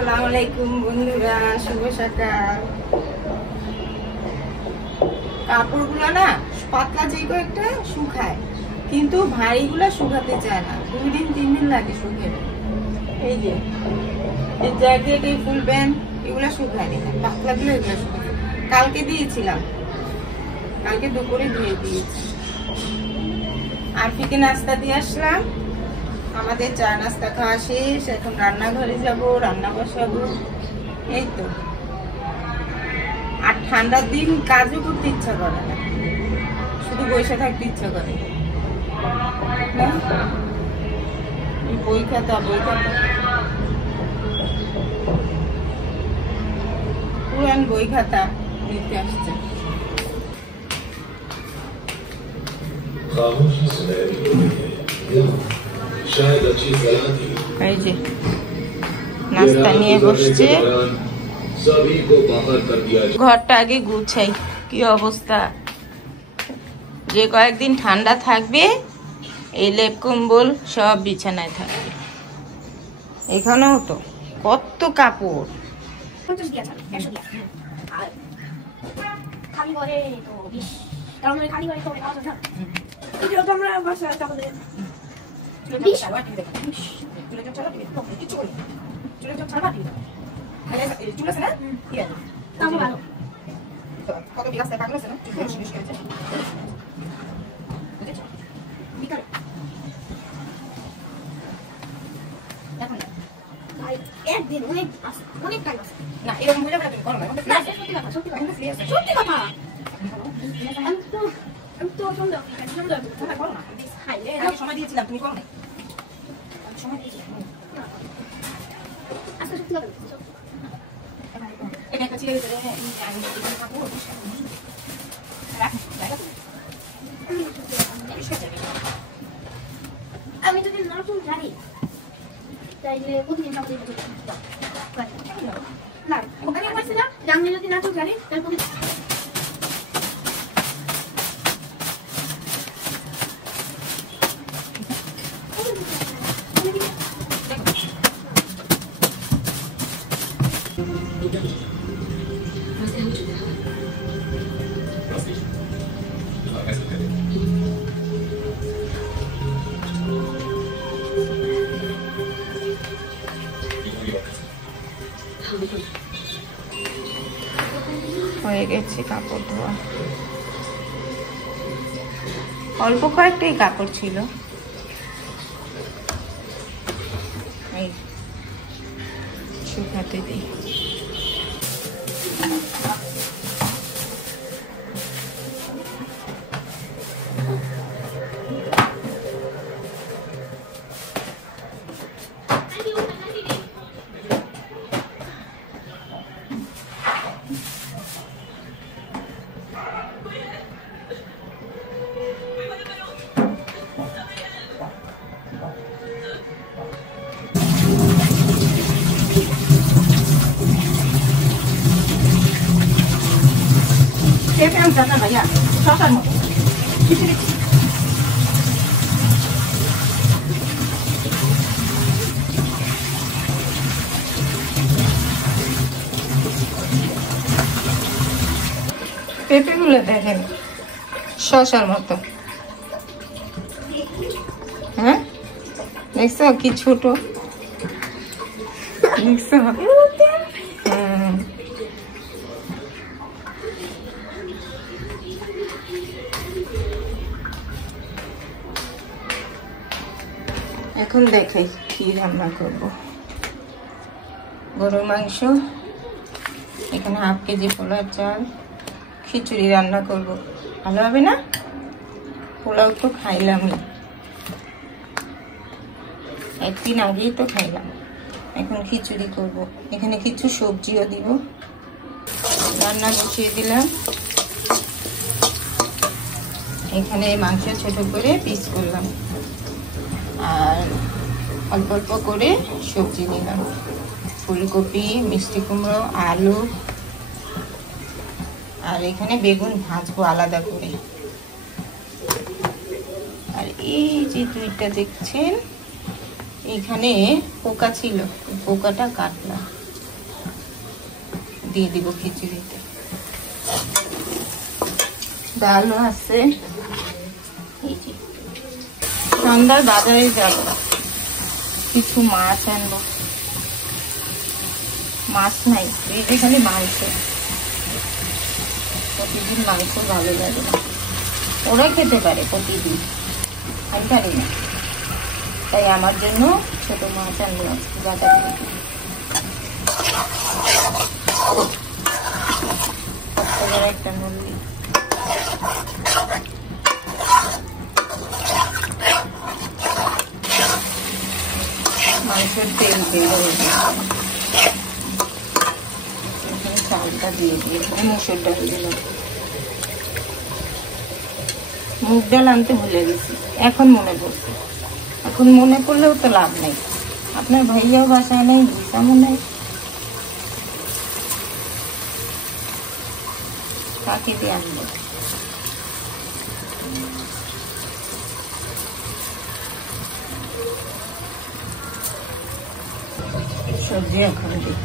আসসালামু আলাইকুম বন্ধুরা, শুভ সকাল। কাপড়গুলো না পাতলা যে কয়েকটা শুকায়, কিন্তু ভারীগুলো শুকাতে চায় না, 2 দিন 3 দিন লাগে শুকিয়ে। এই যে এই জ্যাকেট, এই ফুল প্যান্ট এগুলো শুকায়নি, পাতলাগুলো এগুলো শুকায়। কালকে দিয়েছিলাম, কালকে দুপুরে ধুয়ে দিয়েছি। আর ফিকে নাস্তা দিয়ে আসলাম। আমাদের চা নাস্তা খাওয়া শেষ, এখন রান্নাঘরে যাব, রান্না বসাবো। এই তো। আর ঠান্ডার দিন কাজও করতে ইচ্ছা করে না, শুধু বসে থাকতে ইচ্ছা করে। বই খাতা পুরান বই খাতা নিতে আসছে। এই যে নাস্তা নিয়ে বসছে। ঘরটা আগে গুছাই, কি অবস্থা। যে কয়েকদিন ঠান্ডা থাকবে এই লেপ কম্বল সব বিছানায় থাকবে। এখানেও তো কত কাপড়। একদিন অনেক টাইম আছে না, এরকম হলে তুমি করো না। সত্যি কথা আমি তো সুন্দর করো না, আমি সময় দিয়েছিলাম, তুমি করো না। সময় দিয়েছিলাম। আচ্ছা সত্যি কথা এটা একটা ছিঁড়ে গেছে। আমি যদি নতুন জানি তাইলে প্রতিদিন কাপড় না, আমি বলছিলাম যে আমি যদি নাটক জানি তাহলে হয়ে গেছে কাপড় ধোয়া। অল্প কয়েকটাই কাপড় ছিল, এই শুকাতে দিই। ভাইয়া শশার মতো পেঁপেগুলো দেখেন শশার মতো। হ্যাঁ দেখছো কি ছোট, দেখছো? এখন দেখাই কি রান্না করব। গরুর মাংস, এখানে 1/2 কেজি পোলাও চাল, খিচুড়ি রান্না করব। ভালো হবে না? পোলাও তো খাইলামই, একদিন আগেই তো খাইলাম। এখন খিচুড়ি করব, এখানে কিছু সবজিও দিব। রান্না বসিয়ে দিলাম। এখানে মাংস ছোট করে পিস করলাম, আর অল্প অল্প করে সবজি নিলাম। ফুলকপি, মিষ্টি কুমড়ো, আলু, আর এখানে বেগুন ভাজবো আলাদা করে। আর এই যে দুইটা দেখছেন, এখানে পোকা ছিল, পোকাটা কাটলাম। দিয়ে দিব খিচুড়িতে। ডালও আছে। সন্ধ্যার বাজারে যাব, কিছু মাছ আনবো। মাছ নাই, ফ্রিজে খালি মাংস। প্রতিদিন মাংস ভালো লাগে না, ওরা খেতে পারে প্রতিদিন, আমি পারি না। তাই আমার জন্য ছোট মাছ আনবো আজকে বাজার থেকে। একটা মুরগি, মাংসের তেল বেরোয়, চালটা দিয়ে দিয়ে মুসুর ডাল দিলাম। মুগ ডাল আনতে ভুলে গেছি, এখন মনে পড়ছে। এখন মনে পড়লেও তো লাভ নেই, আপনার ভাইয়াও বাসায় নেই, বুঝামও নেই, কাকে দিয়ে আনবো? সবজি এখন দিই।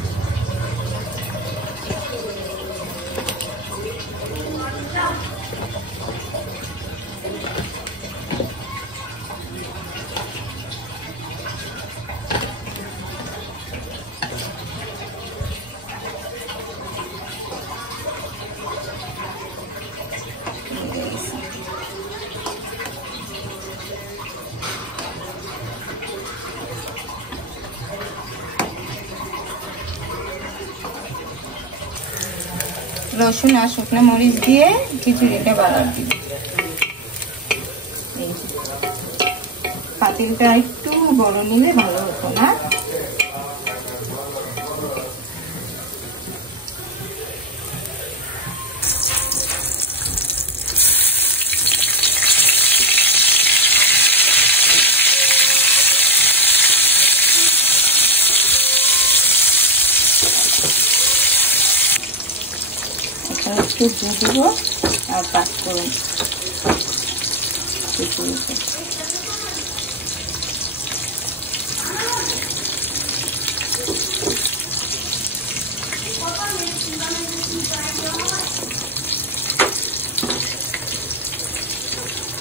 রসুন আর শুকনো মরিচ দিয়ে খিচুড়িটা বানার দিই। পাতিলটা একটু বড় নিলে ভালো হতো না? একটু দিয়ে দিব আর পাঁচফোড়ন খিচুড়িতে।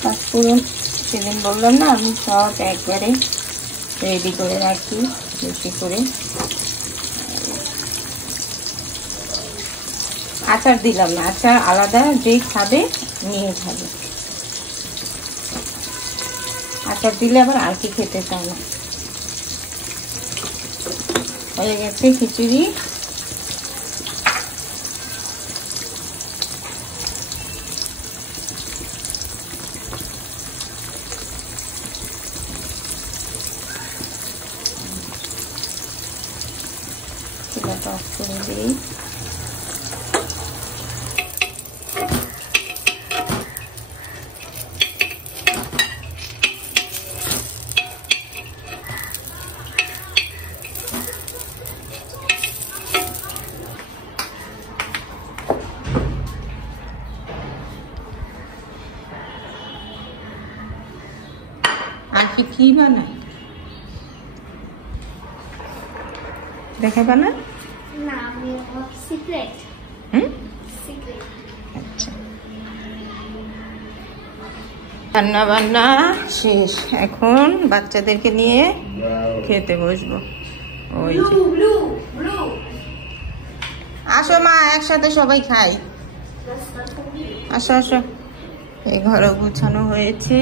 পাঁচফোড়ন সেদিন বললাম না, আমি সব একবারে রেডি করে রাখি বেশি করে। আচার দিলাম না, আচার আলাদা, যে খাবে নিয়ে খাবে। আচার দিলে আবার আর কি খেতে চায় না। হয়ে গেছে খিচুড়ি। চুলাটা অফ করে দিই। কি বানায় দেখাবা না? না, আমি সিক্রেট। সিক্রেট। আচ্ছা, রান্না বান্না শেষ, এখন বাচ্চাদেরকে নিয়ে খেতে বসবো। ওই যে আসো মা, একসাথে সবাই খাই। আসো আসো। এই ঘরও গুছানো হয়েছে।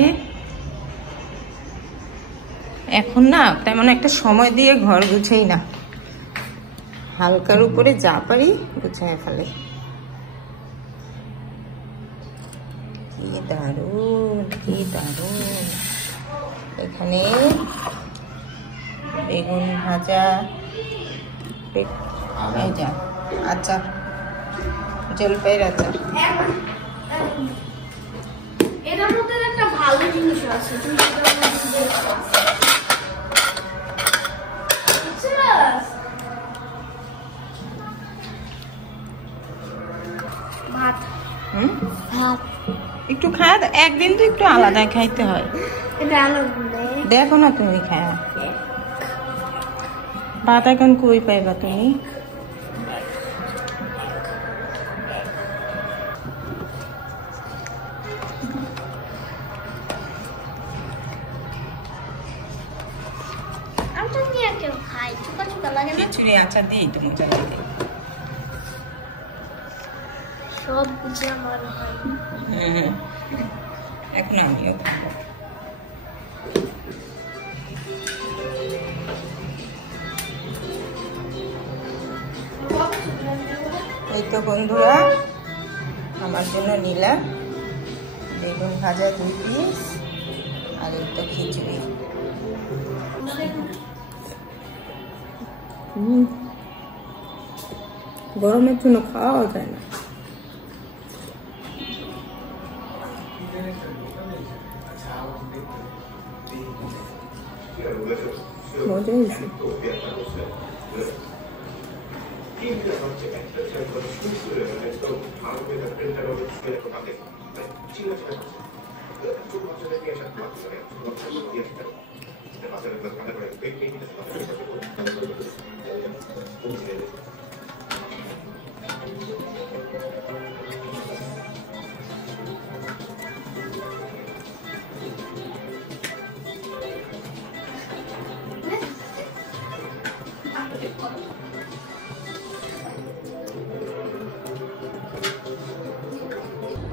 এখন না তেমন একটা সময় দিয়ে ঘর গুছাই না, হালকার উপরে যা পারি গুছায় ফেলে। কি দারুণ, কি দারুণ। এখানে বেগুন ভাজা, আচার, জলপাইয়ের আচার। এটার মধ্যে একটা ভালো জিনিস আছে, ভাত। ভাত একটু খায়, একদিন তো একটু আলাদা খাইতে হয়। দেখো না তুমি খায় ভাত, এখন কই পাইবা তুমি? কেউ খায়, চুকা চুকা লাগে না? খিচুড়ি আচার দিয়ে তো মজা লাগে। সব বুঝে আমার হয়। এখন আমিও খাবো। এই তো বন্ধুরা আমার জন্য নিলাম বেগুন ভাজা 2 পিস আর একটা খিচুড়ি। গরমের জন্য খাওয়া যায় না। মজা হয়েছে।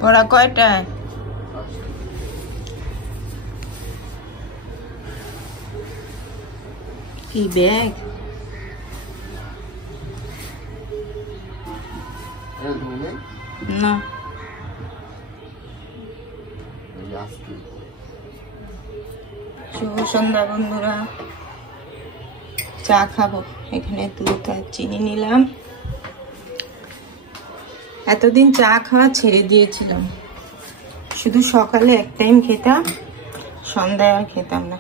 পড়া কয়টা? কি ব্যাগ? না শুভ সন্ধ্যা বন্ধুরা, চা খাবো। এখানে দুধ আর চিনি নিলাম। এতদিন চা খাওয়া ছেড়ে দিয়েছিলাম, শুধু সকালে এক টাইম খেতাম, সন্ধ্যায় আর খেতাম না।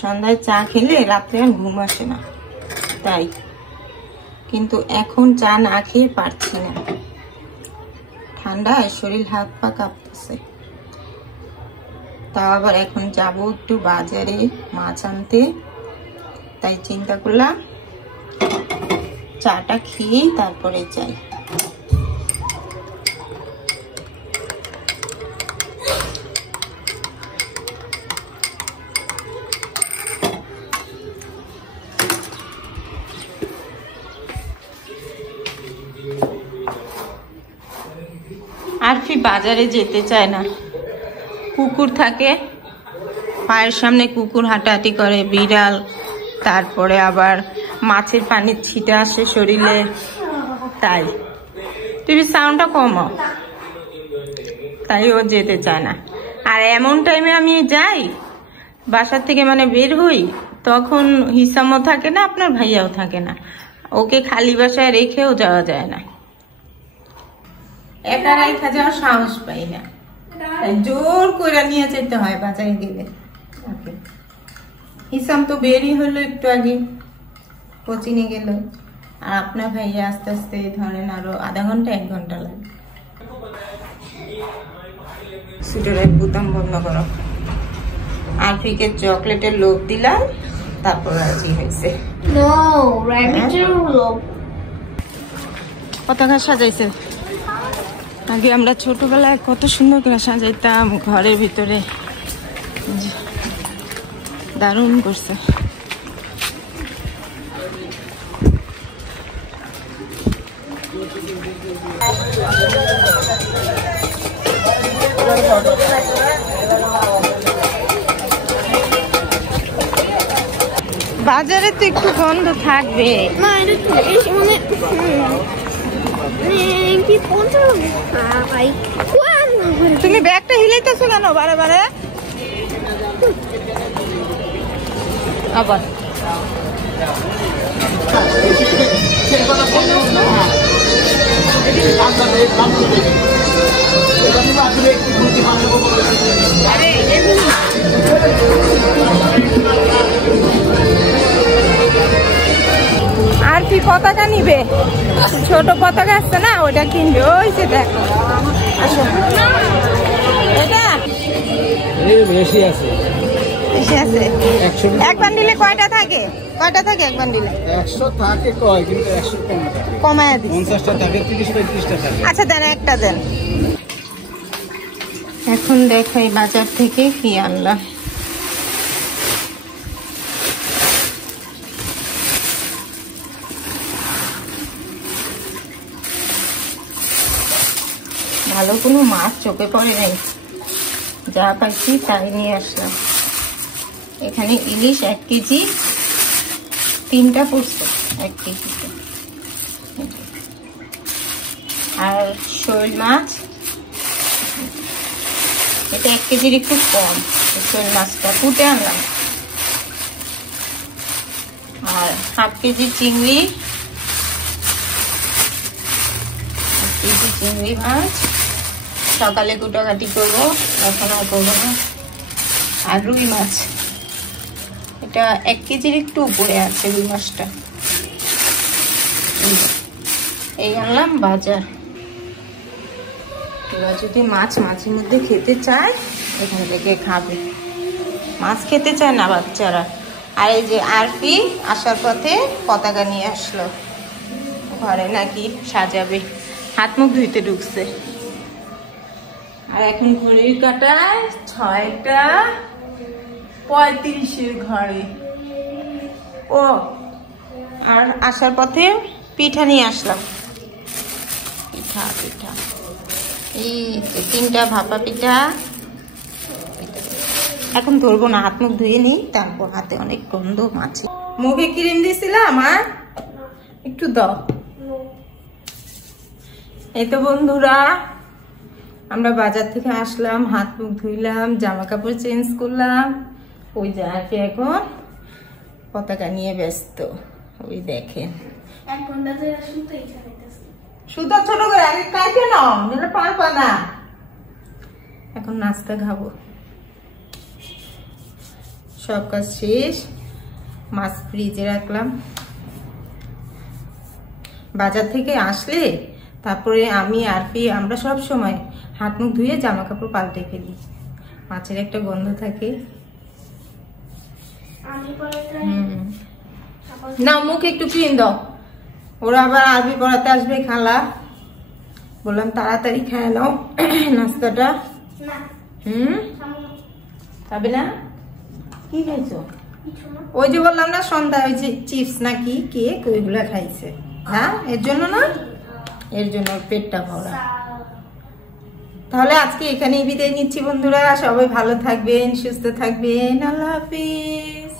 সন্ধ্যায় চা খেলে রাত্রে আর ঘুম আসে না, তাই। কিন্তু এখন চা না খেয়ে পারছি না, ঠান্ডায় শরীর হাত পা কাঁপতেছে। তাও আবার এখন যাব একটু বাজারে মাছ আনতে, তাই চিন্তা করলাম চাটা খেয়ে তারপরে যাই। আরফি বাজারে যেতে চায় না, কুকুর থাকে পায়ের সামনে, কুকুর হাঁটাহাঁটি করে, বিড়াল, তারপরে আবার মাছের পানির ছিটা আসে শরীরে, তাই। টিভি সাউন্ডটা কমাও, তাই ও যেতে চায় না। আর এমন টাইমে আমি যাই বাসার থেকে, মানে বের হই, তখন হিসামও থাকে না, আপনার ভাইয়াও থাকে না, ওকে খালি বাসায় রেখেও যাওয়া যায় না। একা রাইখা যাওয়ার সাহস পাই না, জোর করে নিয়ে যেতে হয় বাজারে গেলে। হিসাম তো বেরই হলো একটু আগে, কোচিংয়ে গেল। আর আপনার ভাইয়া আস্তে আস্তে ধরেন আরো আধা ঘন্টা 1 ঘন্টা লাগে। সুইটারের বোতাম বন্ধ করো। আরফিকে চকলেটের লোভ দিলাম, তারপর রাজি হয়েছে। পতাকা সাজাইছে। আগে আমরা ছোটবেলায় কত সুন্দর করে সাজাইতাম ঘরের ভিতরে, দারুণ করছে। বাজারে তো একটু গন্ধ থাকবে। তুমি ব্যাগটা হিলাইতেছো কেন বারে বারে? আবার আর কি পতাকা নিবে? ছোট পতাকা আসছে না, ওইটা কিনবে। ওই যে দেখো, আসো। এটা বেশি আছে, বেশি আছে। এক বান্ডিলে কয়টা থাকে? কয়টা থাকে এক বান্ডিলে? 100 থাকে, কয় কিন্তু 100 কম থাকে, কমায় দিই। 50টা থাকে, 30-35টা থাকে। আচ্ছা দেন, একটা দেন। এখন দেখাই বাজার থেকে কি আনলাম। ভালো কোনো মাছ চোখে পড়ে নাই, যা পাইছি তাই নিয়ে আসলাম। এখানে ইলিশ 1 কেজি, 3টা পড়ছে 1 কেজিতে। আর শোল মাছ, এটা 1 কেজির একটু কম। শোল মাছটা কুটে আনলাম। আর 1/2 কেজি চিংড়ি, 1 কেজি চিংড়ি মাছ সকালে কুটাকাটি করবো, এখন আর করবো না। আর রুই মাছ, এটা 1 কেজির একটু উপরে আছে রুই মাছটা। এই আনলাম বাজার। তোরা যদি মাছ মাছের মধ্যে খেতে চায় এখান থেকে খাবে, মাছ খেতে চায় না বাচ্চারা। আর এই যে আরফি আসার পথে পতাকা নিয়ে আসলো, ঘরে নাকি সাজাবে, হাত মুখ ধুইতে ঢুকছে। আর এখন ঘড়ির কাঁটায় 6টা 35 ঘরে। ও আর আসার পথে পিঠা নিয়ে আসলাম, পিঠা পিঠা এই 3টা ভাপা পিঠা। এখন ধরবো না, হাত মুখ ধুয়ে নিই, তারপর হাতে অনেক গন্ধ মাছে। মুখে ক্রিম দিয়েছিলাম, আমার একটু দাও। এই তো বন্ধুরা, আমরা বাজার থেকে আসলাম, হাত মুখ ধুইলাম, জামা কাপড় চেঞ্জ করলাম। ওই যে আরফি এখন পতাকা নিয়ে ব্যস্ত, ওই দেখেন। সুতো ছোট করে আগে কাটে নাও, নিলে পারবা না। এখন নাস্তা খাবো, সব কাজ শেষ। মাছ ফ্রিজে রাখলাম। বাজার থেকে আসলে তারপরে আমি আরফি আমরা সব সময় হাত মুখ ধুয়ে জামা কাপড় পাল্টে ফেলি, মাছের একটা গন্ধ থাকে। না মুখে একটু ক্রিম দাও, ওরা আবার আরবি পড়াতে আসবে খালা, বললাম তাড়াতাড়ি খেয়ে নাও নাস্তাটা। খাবে না? কি খাইছো? ওই যে বললাম না সন্ধ্যায় ওই যে চিপস নাকি কেক ওইগুলা খাইছে। হ্যাঁ এর জন্য না, এর জন্য পেটটা ভরা। তাহলে আজকে এখানেই বিদায় নিচ্ছি বন্ধুরা, সবাই ভালো থাকবেন, সুস্থ থাকবেন, আল্লাহ হাফিজ।